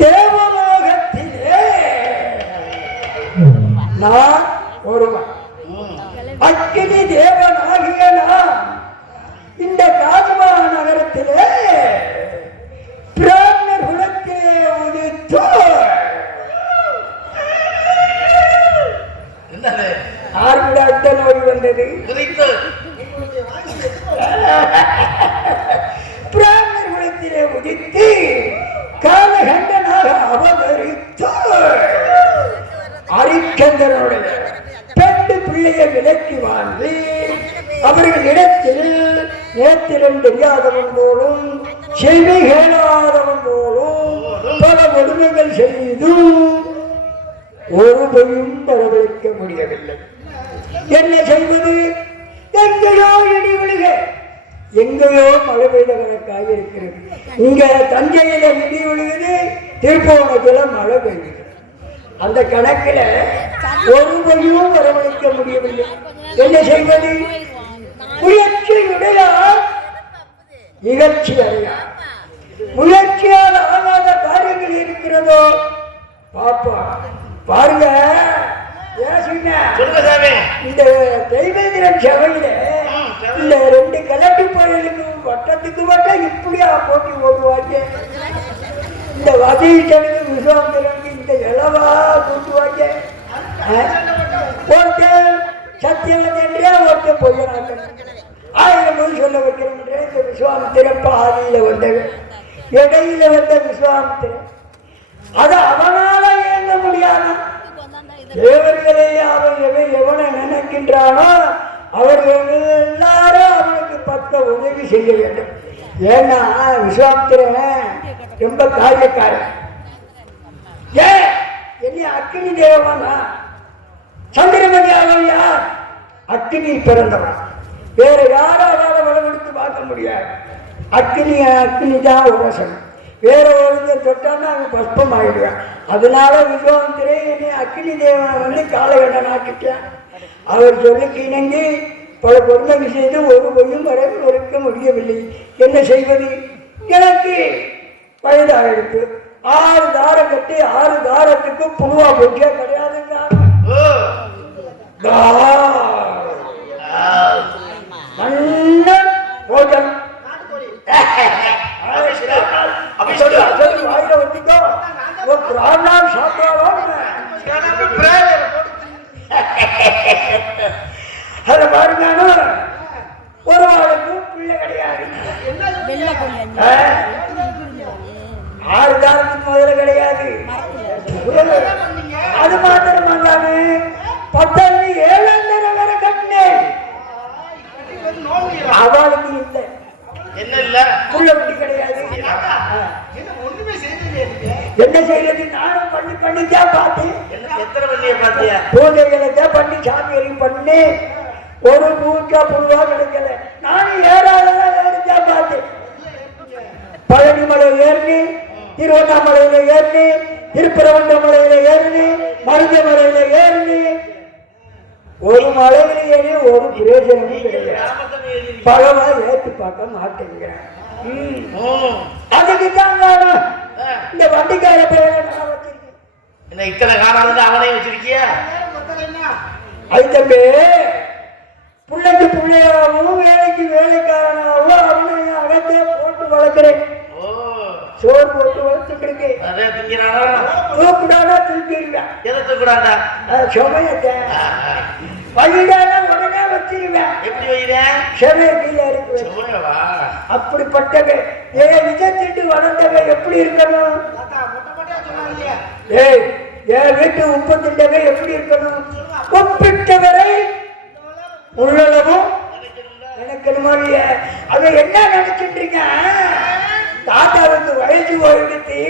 தேவலோகத்திலே நான் ஒருவன், அக்கினி தேவனாகிய நான் இந்த காசிமா நகரத்திலே பிராமணர் குலத்திலே உதித்து ஆறுட நோய் வந்தது. பிராமணர் குலத்திலே உதித்து காலகண்டனாக அவதரித்து ஹரிச்சந்திரனுடைய பெண்டு பிள்ளையை விலக்கி வாழ்ந்து அவர்கள் இடத்தில் நேத்திரம் தெரியாதவன் போலும் செவி கேளாதவன் போலும் பல கொடுமைகள் செய்தும் ஒரு பொய்யும் வரவழைக்க முடியவில்லை. என்ன செய்வது? எங்கேயோ இடி விழுக, எங்கேயோ மழை பெய்த கணக்காக இருக்கிறது. இங்க தஞ்சையில இடி விழுகுது, திருப்போணத்துல மழை பெய்யுது. அந்த கணக்கில் ஒரு பொய்யும் வரவழைக்க முடியவில்லை. என்ன செய்வது? முயற்சி உடையார் இகழ்ச்சி அடையார். முயற்சியால் ஆகாத காரியங்கள் இருக்கிறதோ பாப்பா பாருங்க. இந்த தெய்வேந்திரன் சபையில இந்த 2 கலட்டி கோயிலுக்கு வட்டத்துக்கு வட்டம் இப்படியா போட்டி ஓடுவாங்க. இந்த வகைக்கு விஸ்வாமித்திரனுக்கு இந்த இளவா கூட்டுவாங்க. ஒருத்தர் சத்தியம் என்றே ஒருத்தர் பொய்யனாக்க 1000 பொய் சொல்ல வைக்கிறேன். இந்த விஸ்வாமித்திரன் பாதியில வந்தவன், இடையில வந்த விஸ்வாமித்திரன். அது அவனால இயங்க முடியாத தேவர்களே அவன் எவனை நினைக்கின்றானோ அவர்கள் எல்லாரும் அவனுக்கு பக்க உதவி செய்ய வேண்டும். ஏன்னா விஸ்வாமித்திரன் ரொம்ப காரியக்காரன். என்ன அக்கினி தேவனா? சந்திரமணி அவன் யார்? அக்கினி பிறந்தவன். வேற யாரும் அவரால் வளவெடுத்து பார்க்க முடியாது. அக்கினி தான் உரசன். வேற ஒருத்தர் தொட்டான்னா அவன் பஸ்பம் ஆகிடுவான். அதனால விஸ்வாமித்திரே என்னை அக்கினி தேவனை காலகண்டனாக்கிட்டான். அவர் சொல்லுக்கு இணங்கி பல கொடுமை செய்து ஒரு பொய்யும் வரவழைக்க முடியவில்லை. என்ன செய்வது? எனக்கு வயதாகிடுச்சு. 6 தாரம் கட்டி 6 தாரத்துக்கு புழுவா போட்டியா கிடையாதுங்க. மன்னன் போஜன் வாயில வச்சுக்கோ. பிராணம் சாப்பிடாலும் அதை பாருங்க. ஒரு ஆளுக்கும் பிள்ளை கிடையாது. 6 தாரத்துக்கு முதல்ல கிடையாது. அது மாத்திரம் பண்ணாம 7 வரை கட்டினேன். அவளுக்கு இல்லை. என்ன இல்ல புள்ள குட்டி கிடையாது. என்ன செய்யறது? நானும் பண்ணித்தான் பார்த்தேன். எத்தனை பண்ணிய பார்த்தியா? பூஜைகளை தான் பண்ணி சாமி பண்ணி ஒரு பூஜா புழுவா கிடைக்கல. நானும் 7 பார்த்தேன். பழனி மலை ஏறி, திருவண்ணாமலையில ஏறி, திருப்பரவண்ட மலையில ஏறி, மருத மலையில ஏறி, ஒரு மலையில ஏறி ஒரு பிரயோஜனமும் கிடையாது. பழமா ஏற்றி பார்க்க மாட்டேங்கிறேன். அதுக்குதான் இந்த வண்டிக்கார பேரை நான் வச்சிருக்கேன். இத்தனை காலம் அவனே வச்சிருக்கியா? ஐத்தம்பே பிள்ளைக்கு பிள்ளையாகவும் வேலைக்கு வேலைக்காரனாகவும் அவனை அகத்தே போட்டு வளர்க்கிறேன். சோறு போட்டு வளர்த்துக்கிருக்கு. தூக்குடானா தூக்கிடுவேன். எதை தூக்குடாண்டா? சுமையத்தை வயிறான உடனே வச்சிருவேன். எப்படி வைக்கிறேன்? செமைய கீழே இருக்கு. அப்படிப்பட்டவை விஜயத்திட்டு வளர்ந்தவை எப்படி இருக்கணும்? என் வீட்டு உப்பு திண்டவை எப்படி இருக்கணும்? ஒப்பிட்டவரை உள்ளளவும் நினைக்கணுமா? அதை என்ன நினைச்சிட்டு தாத்தாவுக்கு வயசு போயிடுத்து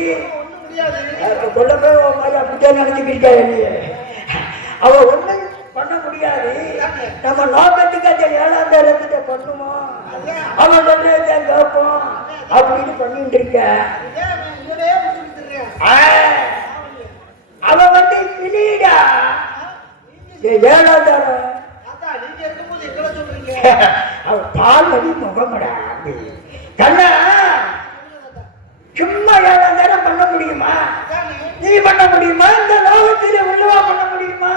கொள்ள போய் அப்படித்தான் நினைச்சுக்கிட்டா. இல்லையே அவ ஒண்ணு பண்ண முடியாது. நம்ம நோக்கத்துக்கு அந்த 7ஆம் தேரத்தை பண்ணுமோ, அவன் சொல்றதான் கேட்போம் அப்படின்னு பண்ணிட்டு இருக்க. அவன் வந்து கிளீடா 7ஆம் தேரம் அவர் பால்வழி முகமடா கண்ணா. சும்மா ஏழாம் நேரம் பண்ண முடியுமா? நீ பண்ண முடியுமா? இந்த லோகத்தில உள்ளவா பண்ண முடியுமா?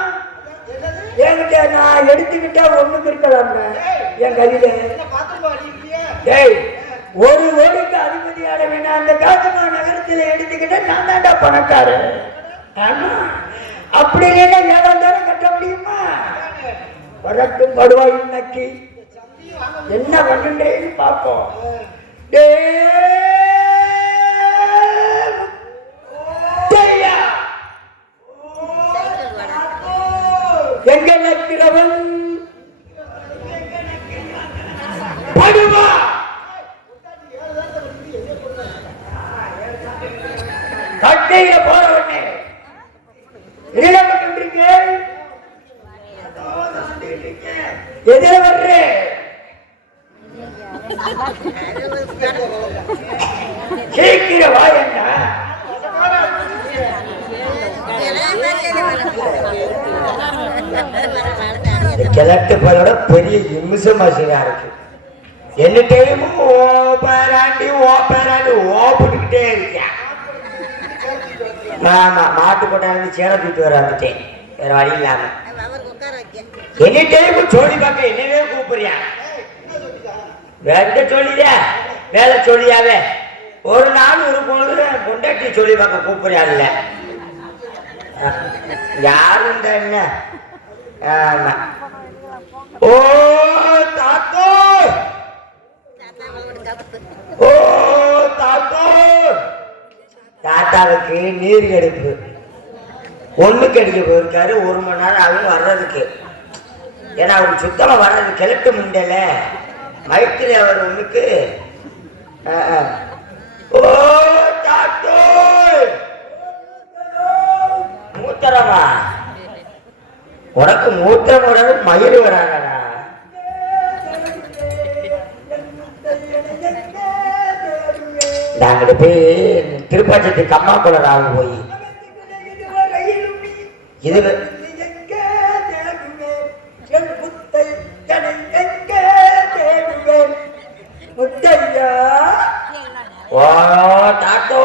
என்கிட்ட நான் எடுத்துக்கிட்டா ஒண்ணுக்கு இருக்கலாம்ல என் கையில. ஏய், ஒரு கோடிக்கு அதிபதியான வேணா அந்த காசிமா நகரத்தில் எடுத்துக்கிட்ட நான் தாண்டா பணக்காரு. ஆமா, அப்படி இல்லைன்னா ஏழாம் நேரம் கட்ட முடியுமா? வரட்டும் படுவாய் இன்னைக்கு என்ன பண்ணுறேன்னு பார்ப்போம். எங்க நிற்கிறவன் படுவா. கட்டையில போற உடனே எதிர வர்ற கேட்கிற வாயன்னா கிழக்கு போயோட பெரிய இம்சமாசியா இருக்கு. என்ன டைமும் ஓப்பராண்டி ஓப்பிட்டுக்கிட்டே இருக்கேன். ஆமா, மாட்டு கொட்டாந்து சேலை தூக்கிட்டு வர வந்துட்டேன் வேற வழி இல்லாம. எனி டைமும் சொல்லி பார்க்க என்னவே கூப்பிடுறியா? வேற சொல்லியா? வேலை சொல்லியாவே ஒரு நாள் ஒரு பொழுது பொண்டாட்டி சொல்லி பார்க்க கூப்பிடுறியால யாரு என்ன? ஆமா. ஓ தாத்தோ, ஓ தாத்தோ. தாத்தாவுக்கு நீர் கெடுப்பு ஒண்ணுக்கு அடிக்க போயிருக்காரு. 1 மணி நேரம் ஆகும் வர்றதுக்கு. ஏன்னா அவருக்கு சுத்தமா வர்றது கிழக்கு முண்டல மயத்தில் அவர் ஒண்ணுக்கு. ஓ தாத்தோ, மூத்தரமா உனக்கு மூத்திரம் வராது மயிறு வராங்கடா. நாங்கள் போய் திருப்பாச்சத்து கம்மா குளர் ஆக போய் இது முத்தையா. ஓ தாத்தோ,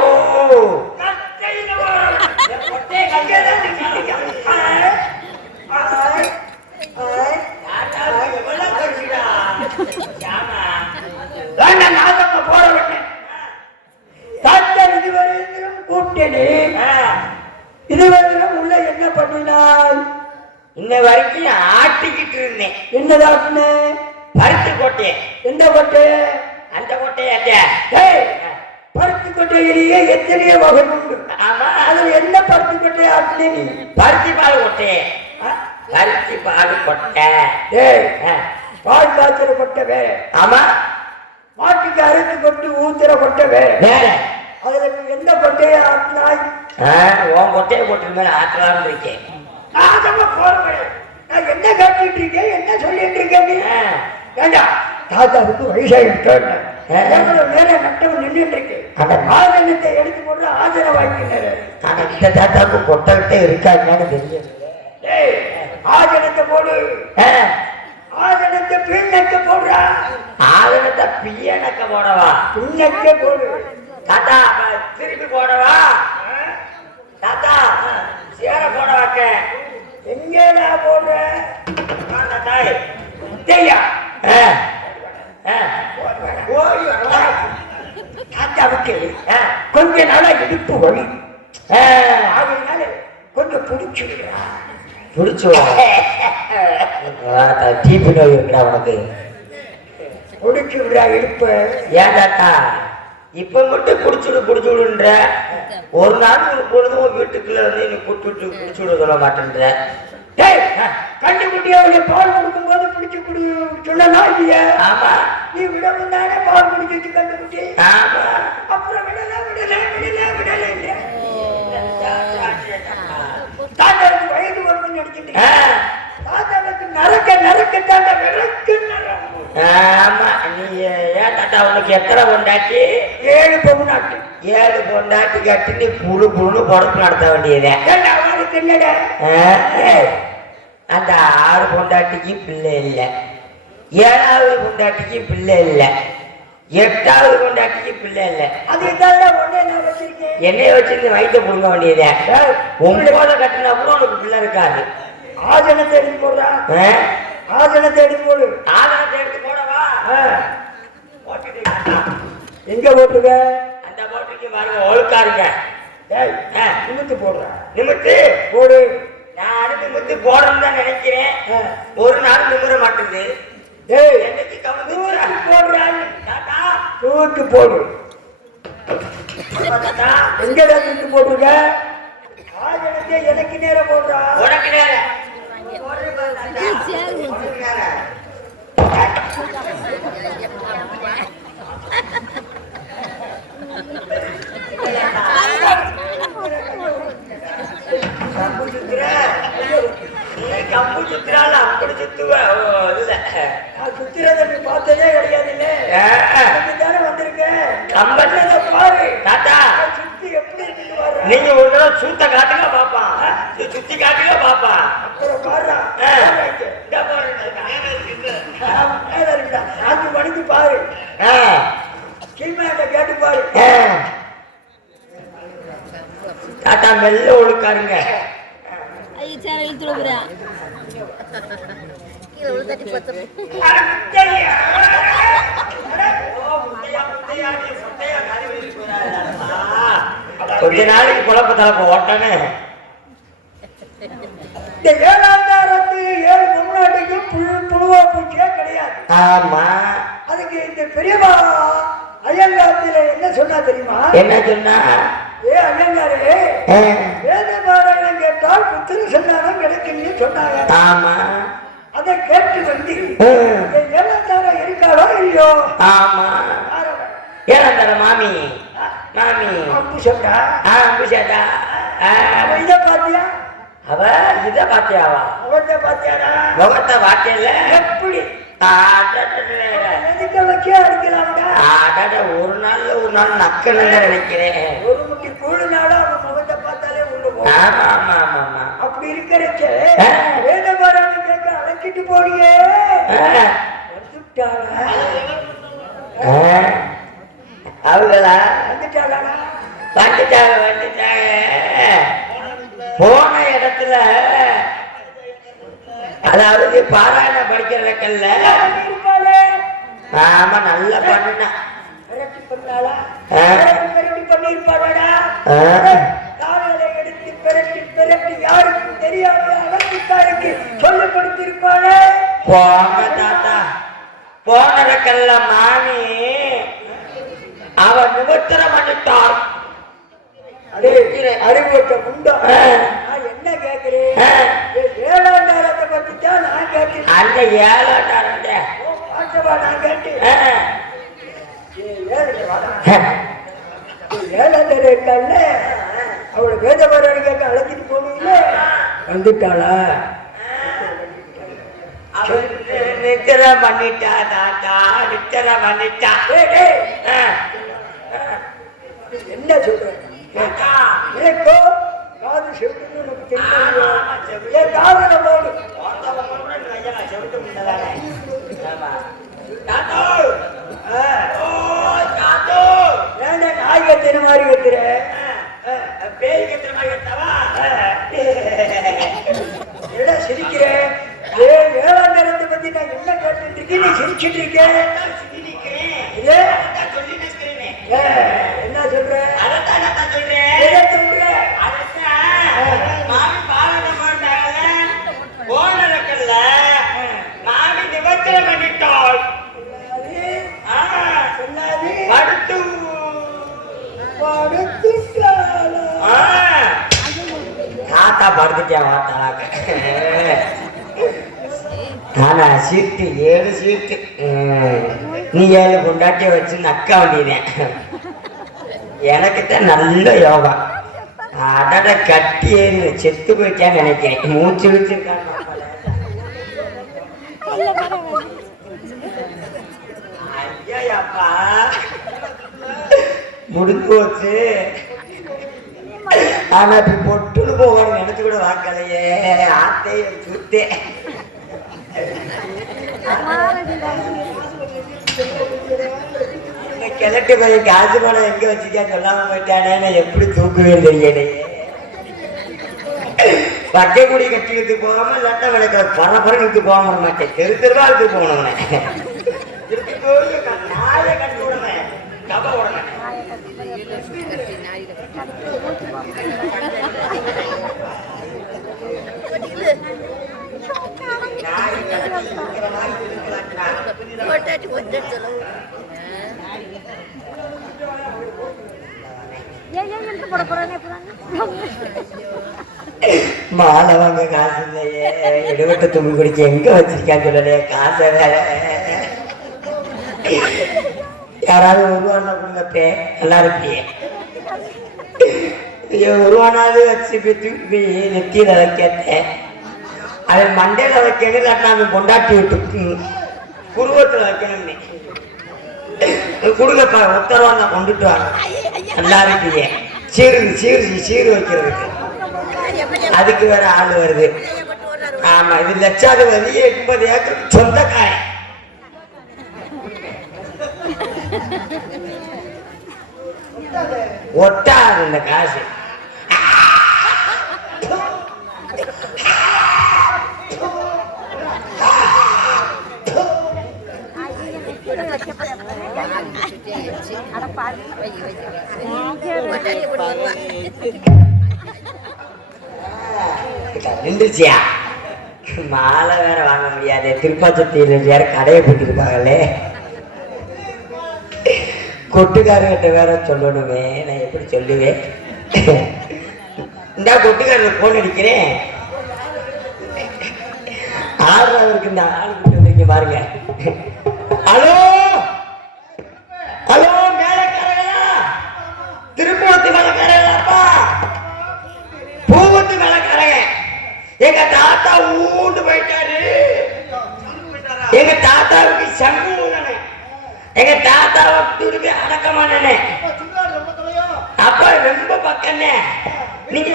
இதுவரையும் உள்ள என்ன பண்ணினாய்? இன்ன வரைக்கும் ஆட்டிக்கிட்டு இருந்தேன். என்னதாக்குன? பருத்தி கொட்டை. எந்த கொட்டை? அந்த கொட்டையா? பருத்தி கொட்டையிலேயே எத்தனையோ வகை உண்டு. ஆமா, அதுல என்ன பருத்தி கொட்டையை ஆட்டின நீ? பருத்தி பால் கொட்டை. பருத்தி பால் கொட்டை. பால் காய்ச்சற கொட்டை வேற. ஆமா, மாட்டுக்கு அரைத்து கொட்டு ஊத்துற கொட்டை வேற. அதுல எந்த கொட்டையை ஆட்டினாய்? உன் கொட்டையை போட்டு ஆற்றலான்னு இருக்கேன். நான் என்ன கேட்டுட்டு இருக்கேன், என்ன சொல்லிட்டு இருக்கேன்? ஏண்டா தாத்தாவுக்கு வயசாகிட்டு வேற நட்டவன் நின்றுட்டு இருக்கு. அந்த ஆதனத்தை எடுத்து போட்டு ஆதரவு வாங்கினாரு. ஆனா இந்த தாத்தாவுக்கு கொட்டை இருக்காங்கன்னு தெரியும். ஆதனத்தை போடு. ஆதனத்தை பின்னக்க போடுறா. ஆதனத்தை பின்னக்க போடவா? பின்னக்க போடு. தாத்தா திருப்பி போடவா? தாத்தா சேர போட வாக்க எங்கேடா போடுற? தாத்தாவுக்கு கொஞ்ச நாளா இடுப்பு வலி. அதனால கொஞ்சம் பிடிச்சு பிடிச்சு டீப்பு நோய் இருக்குடா உனக்கு. பிடிச்சு விடுறா இடுப்பு. ஏன் தாத்தா இப்ப மட்டும் குடிச்சு விடுன்ற? ஒரு நாள் ஒரு பொழுதும் வீட்டுக்குள்ள வந்து நீ குடிச்சு விட சொல்ல மாட்டேன்ற. கண்டுபிடிய பால் கொடுக்கும் போது பிடிச்சு குடி சொன்னா இல்லையா? ஆமா, நீ விடவும் தானே பால் குடிச்சு கண்டுபிடி. ஆமா, அப்புறம் விடல தாத்தாவுக்கு வயது வரும்னு நினைச்சிட்டு தாத்தாவுக்கு நரக்க தாண்டா விளக்கு. ஆமா, நீ ஏன் தாத்தா உனக்கு எத்தனை பொண்டாட்டி? 7 பொண்டாட்டி. 7 பொண்டாட்டி கட்டி நீ புழு புழுன்னு பொறுப்பு நடத்த வேண்டியதே. அவனுக்கு என்னடா அந்த 6 பொண்டாட்டிக்கு பிள்ளை இல்லை, 7வது பொண்டாட்டிக்கு பிள்ளை இல்லை, 8வது பொண்டாட்டிக்கு பிள்ளை இல்லை. அது வச்சிருக்கேன். என்னைய வச்சிருந்து வயிற்ற புடுங்க வேண்டியதே. 9 கட்டினா கூட உனக்கு பிள்ளை இருக்காது. ஆசனத்தை எடுத்து போடுறா. ஆசனத்தை எடுத்து போடு. ஆசனத்தை எடுத்து போடவா? எங்க போட்டுருக்க? அந்த போட்டுக்கு பாருங்க, ஒழுக்கா இருக்க. நிமித்து போடுறா. நிமித்து போடு. நான் நிமித்து போடணும்னு தான் நினைக்கிறேன். ஒரு நாள் நிமிர மாட்டேங்குது. என்னைக்கு கவுந்து போடுறாங்க. தூக்கு போடு. எங்கதான் தூக்கு போட்டிருக்க? ஆசனத்தை எனக்கு நேரம் போடுறா. உனக்கு நேரம் கம்பு சுத்துறாள், அப்படி சுத்துவேன். சுத்துறத நீ பார்த்ததே கிடையாது. தானே வந்திருக்கேன். கம்பத்துல பாரு தாத்தா, சுத்தி எப்படி இருக்கு. நீங்க ஒரு தடவை சூத்த காட்டுங்க பாப்பான், சுத்தி காட்டுங்க பாப்பான். அப்புறம் பாருடா. அஞ்சு மணிக்கு பாரு. கீழ்மையாட்ட கேட்டு பாரு. தாத்தா மெல்ல ஒழுக்காருங்க. கொஞ்ச நாளைக்கு குழப்ப தலப்ப ஓட்டானே. இந்த 7,000 7 பொம்நாட்டுக்கு புழுவா பூச்சியே கிடையாது. ஆமா, அதுக்கு இந்த பெரியவா ஐயங்காத்துல என்ன சொன்னா தெரியுமா? என்ன சொன்னா? ஐயங்காரே, வேத பாராயணம் கேட்டால் புத்திர சந்தானம் கிடைக்குன்னு சொன்னாங்க. ஆமா, அதை கேட்டு வந்து 7,000 இருக்காளோ இல்லையோ? ஆமா, 7,000 மாமி மாமி அம்புஷம்டா. அம்புஷாடா. இதை பாத்தியா? அவ இதை பாத்தியாவா? அவத்தை பாத்தியாடா? முகத்தை பாத்தியல எப்படி வச்சு அடிக்கலாம்டா. ஒரு நாள் நக்கன்னு நினைக்கிறேன். ஒரு முட்டி கூடுனாலும் அவன் முகத்தை பார்த்தாலே உள்ள போகும். ஆமா ஆமா ஆமா ஆமா. அப்படி இருக்கிறச்ச வேத பாராயணம் கேட்க அழைச்சிட்டு போனியே, வந்துட்டாளா? அவங்களா வந்துட்டாளா? வந்துட்டாங்க வந்துட்டாங்க. போன இடத்துல அதாவது பாராயணம் படிக்கிற வைக்கல. ஆமா, நல்லா பண்ணுனா. எடுத்து பெரட்டி பெரட்டி யாருக்கும் தெரியாத அளவுக்கு சொல்ல கொடுத்திருப்பாளே. போங்க தாத்தா, போனதுக்கல்ல மாமி அவன் நிமித்திரம் பண்ணிட்டான். அறிவுட்ட முண்டா என்ன கேட்கிறேன்? 7,000 பத்திதான் நான் கேட்டேன். அந்த 7,000 பாட்டவா நான் கேட்டேன். 7,000 இருக்கால, அவளை வேத பாராயணம் கேட்க அழைச்சிட்டு போனீங்களே, வந்துட்டாளா? நித்திரம் பண்ணிட்டா தாத்தா, நித்திரம் பண்ணிட்டா. என்ன சொல்றேன்? காது செவிட்டு காதல போடு. நாய் கத்திர மாதிரி கத்துற, பேய் கத்துற மாதிரி கத்தவா? சிரிக்கிறேன். 7,000 பத்தி நான் என்ன கேட்டு இருக்கேன்? நீ சிரிச்சுட்டு இருக்கேன். என்ன சொல்ற? மாமி நிபந்தனை பண்ணிட்டாள். தாத்தா படுத்துட்டேன். ஆனா சீட்டு 7 சீட்டு. நீ 7 கொண்டாட்டிய வச்சு நக்க வேண்டியதேன். எனக்குத்தான் நல்ல யோகா. அடட கட்டி ஏறி செத்து போயிட்டான்னு நினைக்கிறேன். மூச்சு வச்சிருக்காங்க. ஐயாப்பா முடிஞ்சு போச்சு. ஆனா இப்ப பொட்டுன்னு போகணும்னு நினைச்சு கூட வாக்கலையே ஆத்தே சுத்தே கிழட்டு போய் காசு பணம் எங்க வச்சுக்க சொல்லாம போயிட்டானே எப்படி தூக்குவேன்னு தெரியலையே பச்சைக்குடி கட்டிக்கிட்டு போகாம லட்ட விளக்க பரபரக்கு போக மாட்டேன் தெரு தெருவாளுக்கு போனவனே நாயை கட்டி விடமே கப விடமே மாலை வாங்க காசு இல்லையே எடுவட்ட துணி குடிக்க எங்க வச்சிருக்கான்னு சொல்லலையே காசை வேற யாராவது உருவானா கொடுங்கப்பே நல்லா இருப்பியே உருவானாவது வச்சு தூக்கி நெத்தியில வைக்கத்தேன் அதை மண்டையில வைக்கணும் இல்லாட்டா அந்த பொண்டாட்டி விட்டு குருவத்துல வைக்கணும்னு கொடுங்கப்பா உத்தரவா நான் கொண்டுட்டு வாங்க நல்லா இருப்பியே சீரு வைக்கிறதுக்கு அதுக்கு வேற ஆள் வருது ஆமா இது லட்சாதிபதி 80 ஏக்கர் சொந்த காயம் ஒட்டாது இந்த காசு நின்றுச்சியா மாலை வேற வாங்க முடியாது திருப்பாச்சத்தியில் வேற கடையை போட்டுருப்பாங்களே கொட்டுக்காரர்கிட்ட வேற சொல்லணுமே நான் எப்படி சொல்லுவேன் இந்த கொட்டுக்காரர் போன் அடிக்கிறேன் ஆடுறவருக்கு இந்த ஆளுக்கு வந்திருக்க பாருங்க ஹலோ ஹலோ மேலக்காரங்களா திருப்பூரத்து மேலக்காரங்களாப்பா பூவத்து மேலக்காரங்க எங்க தாத்தா ஊண்டு போயிட்டாரு எங்க தாத்தாவுக்கு சங்கு ஊதானே எங்க தாத்தாவை துருவி அடக்கமானே அப்ப ரொம்ப பக்கம்னே நீங்க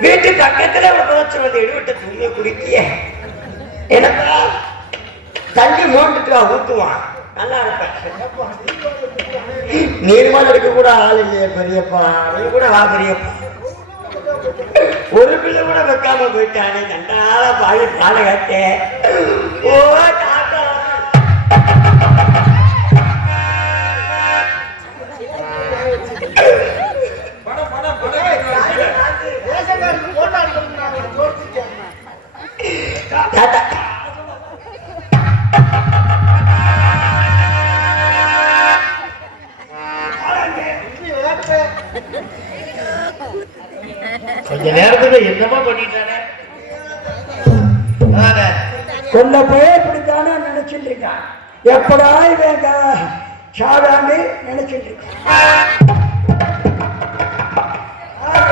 வீட்டு பக்கத்துல ஒரு புதைச்சு வந்து எடுவிட்ட துணியை குடிக்கிய எனப்பா தண்ணி மோண்டுட்டு ஊத்துவான் நல்லா இருப்பேன் நீர்மால் எடுக்க கூட ஆள் இல்லையே பெரியப்பா நீ கூட வா பெரியப்பா ஒரு பிள்ளை கூட வைக்காம போயிட்டானே கண்டால பாடி பாட கட்டேன் ஓ தாத்தா கொஞ்ச நேரத்துல என்னமா பண்ணிட்டானே கொண்ட போய் இப்படித்தானே நினைச்சிட்டு இருக்கான் எப்படா இவன் சாடான்னு நினைச்சிட்டு இருக்கான்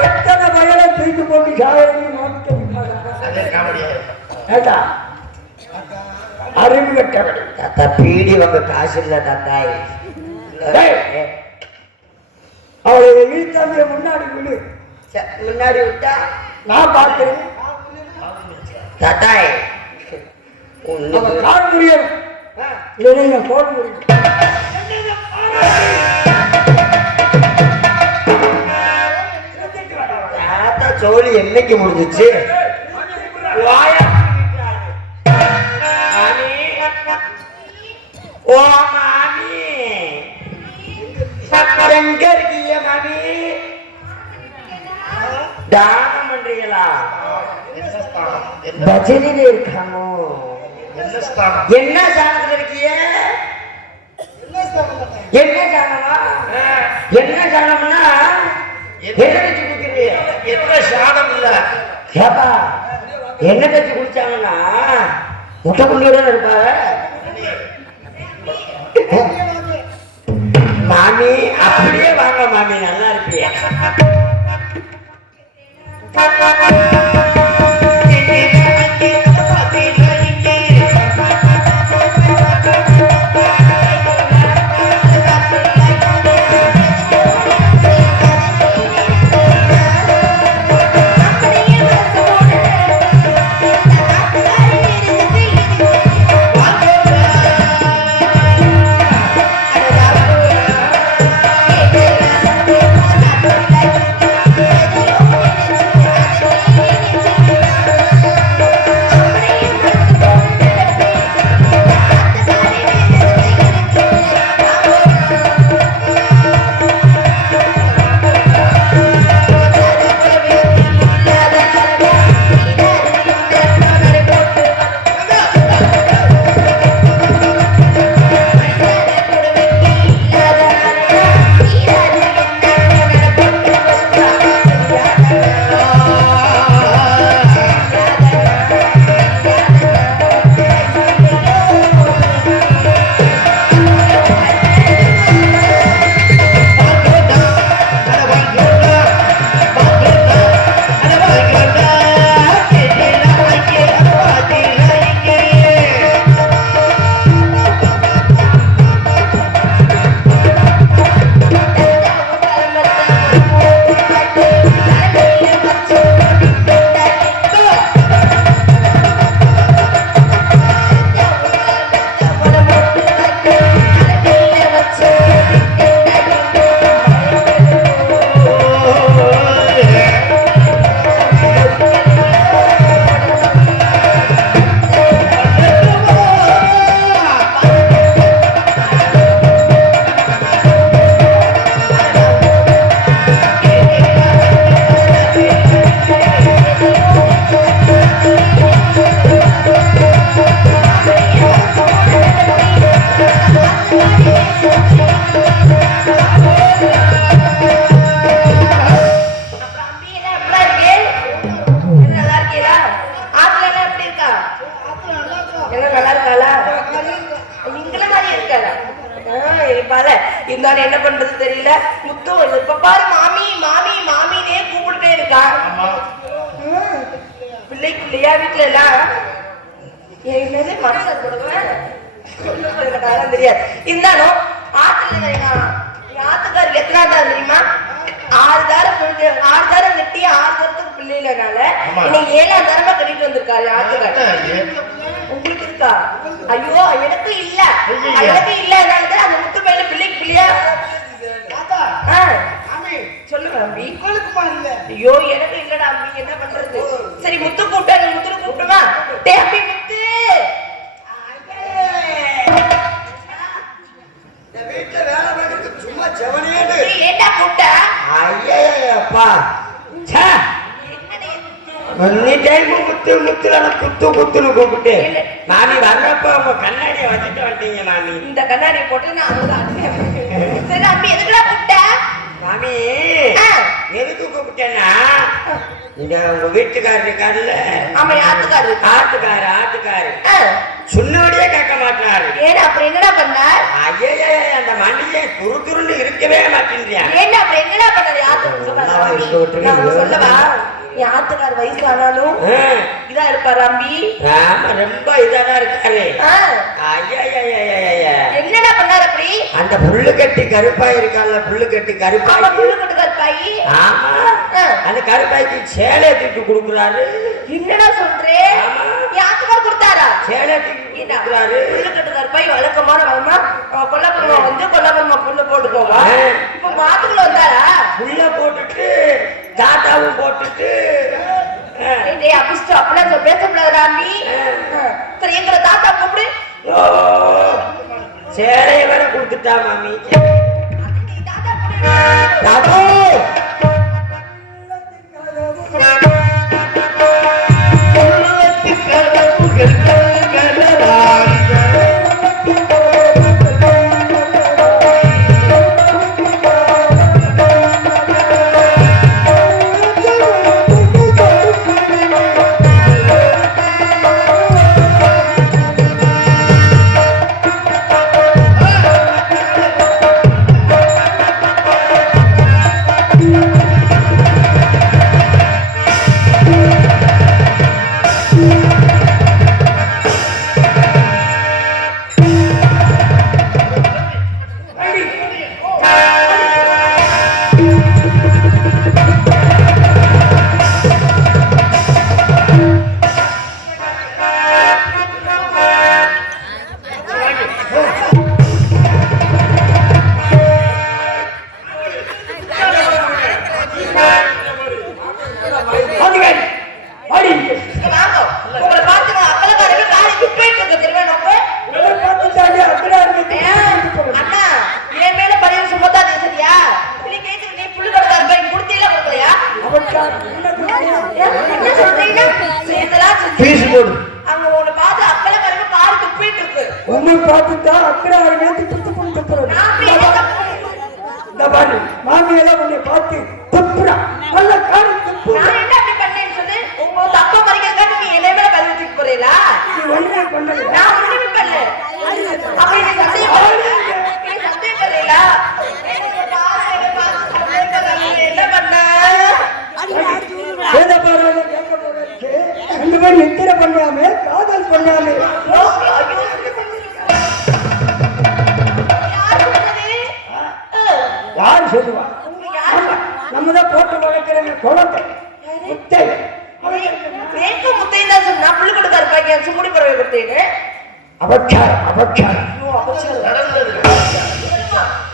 எத்தனை வயலை தூக்கி போட்டு சாவடி நோக்கிட்டா அறிவு கட்டவடி தாத்தா பீடி வாங்க காசு இல்ல தாத்தாய் அவளை இழுத்தாங்க முன்னாடி விடு முன்னாடி விட்டா நான் பார்க்கிறேன் தாத்தாய் கால் முடியும் இல்லைங்க போட முடியும் தாத்தா சோழி என்னைக்கு முடிஞ்சிச்சு ஓ மாமி எங்க இருக்கீங்க மாமி தானம் பண்றீங்களா பஜனையில இருக்காங்க என்ன சாணத்துல இருக்கீங்க என்ன சாணமா என்ன சாணம்னா என்ன வச்சு குடிக்கிறீங்க என்ன சாதம் இல்ல ஏப்பா என்ன வச்சு குடிச்சாங்கன்னா முட்டை குண்டியோட இருப்பாரு மாமி அப்படியே வாங்க மாமி நல்லா இருப்பீங்க அப்படியே இருக்காளா? இங்கள மாதிரி இருக்காளா? பால இருந்தாலும் என்ன பண்றது தெரியல. முத்து இப்ப பாரு மாமி மாமி மாமினே கூப்பிட்டுட்டே இருக்கா. பிள்ளைக்குள்ளையா வீட்டுல எல்லாம் என்னது மனசு கொடுக்குவேன் தெரியாது. இருந்தாலும் ஆத்துல ஆத்துக்காருக்கு எத்தனாவது தெரியுமா? 6 தாரம் கட்டி 6 தரத்துக்கு பிள்ளைனால இன்னைக்கு 7ஆம் தரமா கட்டிட்டு வந்திருக்காரு ஆத்துக்காரு. உங்களுக்கு இருக்கா? ஐயோ எனக்கு இல்ல, எனக்கு இல்ல. அந்த முத்து பையில பிள்ளைக்கு பிள்ளையா சொல்லுங்க அம்பி. ஐயோ எனக்கு இல்லடா அம்பி, என்ன பண்றது? சரி முத்து கூப்பிட்டா முத்து கூப்பிட்டுமா? டே அம்பி முத்து வீட்டுல வேலை பார்க்கறது சும்மா செவனேடு ஏண்டா கூப்பிட்ட? ஐயப்பா குத்துன்னு கூப்பிட்டு மாமி வர்றப்ப உங்க கண்ணாடியை வச்சுட்டு வந்துட்டீங்க மாமி. இந்த கண்ணாடியை போட்டு நான் சரி அம்பி எதுக்குடா கூப்பிட்ட? மாமி எதுக்கு கூப்பிட்டேன்னா இங்க உங்க வீட்டுக்காரர் இருக்காருல்ல. ஆமா ஆத்துக்காரு ஆத்துக்காரு சொன்னோடையே கேட்க மாட்டாரு. ஏன்னா அப்புறம் என்னடா பண்ணார்? ஐயே அந்த மண்டியே துருன்னு இருக்கவே மாட்டேன்றியா? ஏன்னா அப்புறம் என்னடா பண்ணாரு? ஆத்துக்காரு சொல்லவா? என் ஆத்துக்கார் வயசு ஆனாலும் இதா இருப்பாரு அம்பி. ஆமா ரொம்ப இதாதான் இருக்காரு. என்னடா பண்ணாரு அப்படி? அந்த புல்லு கட்டி கருப்பாய் இருக்கால, புல்லு கட்டி கருப்பாய் கருப்பாயி. ஆமா அந்த கருப்பாய்க்கு சேலை தூக்கி கொடுக்குறாரு. என்னடா சொல்றே? என் ஆத்துக்கார் கொடுத்தாரா சேலை தூக்கி கொடுக்குறாரு? புல்லு கட்டு கருப்பாய் வழக்கமான வளமா கொல்லப்பருமா வந்து கொல்லப்பருமா புல்லு போட்டுக்கோவா. இப்ப மாத்துக்குள்ள வந்தாரா? புல்ல போட்டுட்டு தாத்தாவும் போட்டுட்டு அபிஷ்டம் அப்படின்னா பேசக்கூடாது அம்பி. சரி எங்களை தாத்தா கூப்பிடு. சேலைய வேற கொடுத்துட்டா மாமி. தாத்தா மாமியெல்லாம் உன்னை பார்த்து துப்புறா நல்ல காரி துப்பு. நான் என்ன அப்படி பண்ணேன்னு சொல்லு? உங்க தப்ப மறைக்கிறதுக்காக நீ என்னை மேல கல்வி தூக்கி போறீங்களா? நீ ஒண்ணே பண்ணல. நான் ஒண்ணுமே பண்ணல. அப்ப நீ சந்தேகம் பண்ணீங்களா? என்ன பண்ண? வேத பாராத கேட்க போறதுக்கு ரெண்டு பேரும் நித்திர பண்ணாம காதல் பண்ணாம யாரு சொல்லுவா? நம்மதான் போட்டு வளர்க்கிற குழந்தை முத்தை முத்தையும் தான் சொன்னா புள்ளி கொடுக்க இருப்பாங்க சும்முடி பறவை கொடுத்தேன்னு. அபச்சாரம் அபச்சாரம்.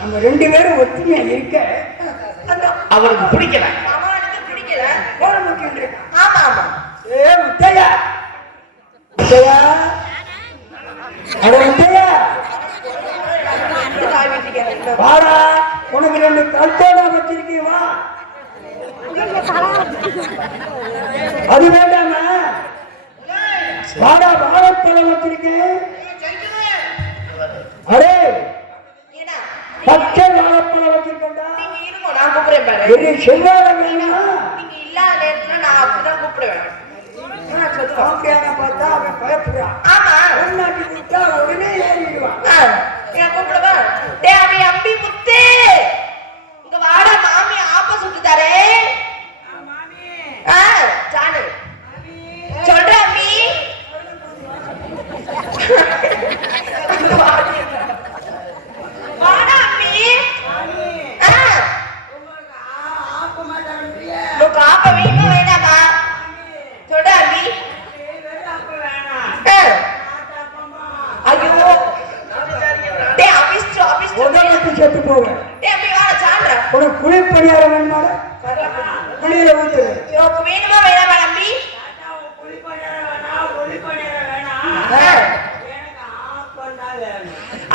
நம்ம ரெண்டு பேரும் ஒத்துமையா இருக்க அவனுக்கு பிடிக்கல. அவனுக்கு பிடிக்கல. ஆமா ஆமா. ஏ முத்தையா முத்தையா அட முத்தையா வாடா, உனக்கு ரெண்டு கல்பனா வச்சிருக்கீங்க வா. அது வேண்டாமா? வாடா, வாழைப்பழம் வச்சிருக்கேன். அரே பச்சை வாழைப்பழம் வச்சிருக்கேன்டா. நான் கூப்பிடுறேன் பாரு. பெரிய செல்வாரம் வேணுமா? நீங்க இல்லாத நேரத்துல நான் அப்படிதான் கூப்பிடுவேன். பார்த்தா அவன் பயப்படுறான். ஆமா பொன்னாட்டி கொடுத்தா உடனே ஏறிடுவான். நான் கூப்பிடுவா. டேய் அம்பி அம்பி முத்து இங்க வாடா, மாமி ஆப்ப சுட்டுதாரே. ஜானு சொல்ற அம்பி. வாடா அம்பி. உனக்கு ஆப்ப வேணுமா வேண்டாமா சொல்ற அம்பி. ஐயோ டேய் ஆபீஸ் ஆபீஸ் உடம்புக்கு செத்து போவேன். டேய் அம்பி வாடா சாந்திரா. உனக்கு குழி பணியாரம் வேணுமா? குழியில ஊத்து. உனக்கு வேணுமா வேணாமா அம்பி?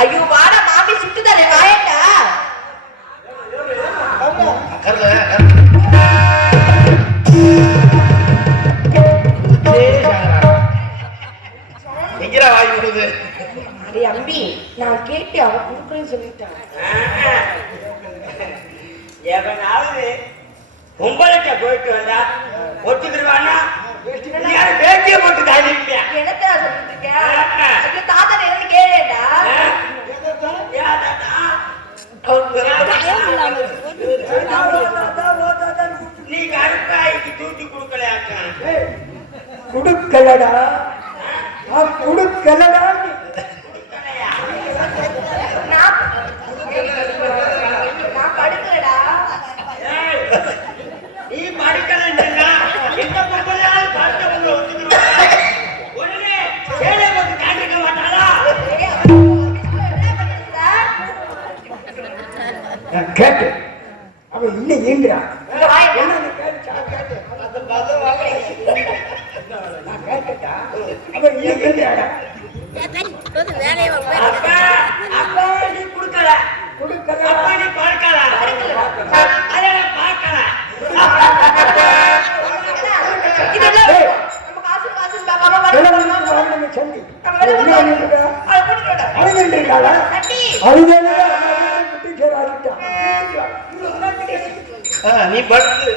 ஐயோ வாடா, மாமி சுட்டுதானே வாயண்டா. எங்கடா வாய் விடுது? டேய் அம்பி நான் கேட்டு அவ குடுக்கறேன்னு சொல்லிட்டான். எவனாவது பொம்பளைட்ட போயிட்டு வந்தா ஒத்துக்கிடுவானா? யாரும் பேட்டியை போட்டு தாண்டிருப்பியா? என்னத்தா சொல்லிட்டு இருக்க? ஐயோ தாத்தா என்ன கேளேடா. நீ கருப்பாய்க்கு தூக்கி கொடுக்கலையாக்கா? குடுக்கலடா, குடுக்கலடா. நான் படுக்கலடா. நீ படிக்கலன்னா எந்த பொம்பளையாவது பார்த்தவங்க ஒத்துக்கிடுவாங்க. உடனே சேலை போட்டு தாண்டிக்க மாட்டாளா? நான் கேட்டேன், அவன் இன்னும் ஈண்டுறான். இங்க வாய் என்னன்னு கேட்டா கேட்டேன். நான் கேட்டா அவன் இன்னும் ஈண்டுறாடா. அப்பா நீ கொடுக்கல, குடுக்கல. அப்பா நீ பார்க்கல, அதை நான் பார்க்கல. இதெல்லாம் நம்ம காசு காசு பாக்காம வாங்கின சந்தி அழுதுட்டு இருக்காளா? அடி அழுதே நீ படுத்து